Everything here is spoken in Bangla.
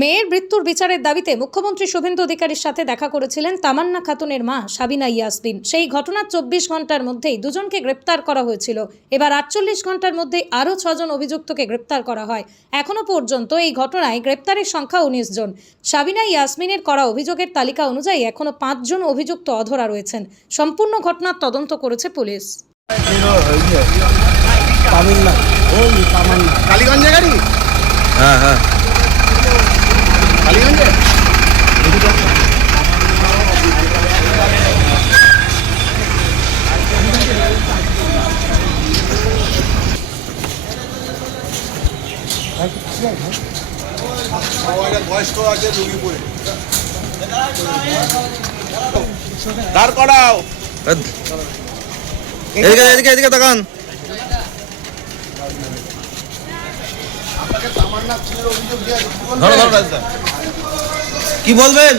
মেয়ের মৃত্যুর বিচারের দাবিতে মুখ্যমন্ত্রী শুভেন্দু অধিকারীর সাথে দেখা করেছিলেন তামান্না খাতুনের মা সাবিনা ইয়াসমিন। সেই ঘটনার 24 ঘন্টার মধ্যেই দুজনকে গ্রেপ্তার করা হয়েছিল। এবার 48 ঘন্টার মধ্যেই আরও 6 জন অভিযুক্তকে গ্রেপ্তার করা হয়। এখনো পর্যন্ত এই ঘটনায় গ্রেপ্তারের সংখ্যা 19 জন। সাবিনা ইয়াসমিনের করা অভিযোগের তালিকা অনুযায়ী এখনো 5 জন অভিযুক্ত অধরা রয়েছেন। সম্পূর্ণ ঘটনার তদন্ত করেছে পুলিশ। কালীগঞ্জে গাড়ি? হ্যাঁ হ্যাঁ, কালীগঞ্জে। বয়স্ক আছে, রুগী পড়ে দাঁড় করাও। এদিকে এদিকে এদিকে তাকান। ধরো ধরো, কি বলবেন?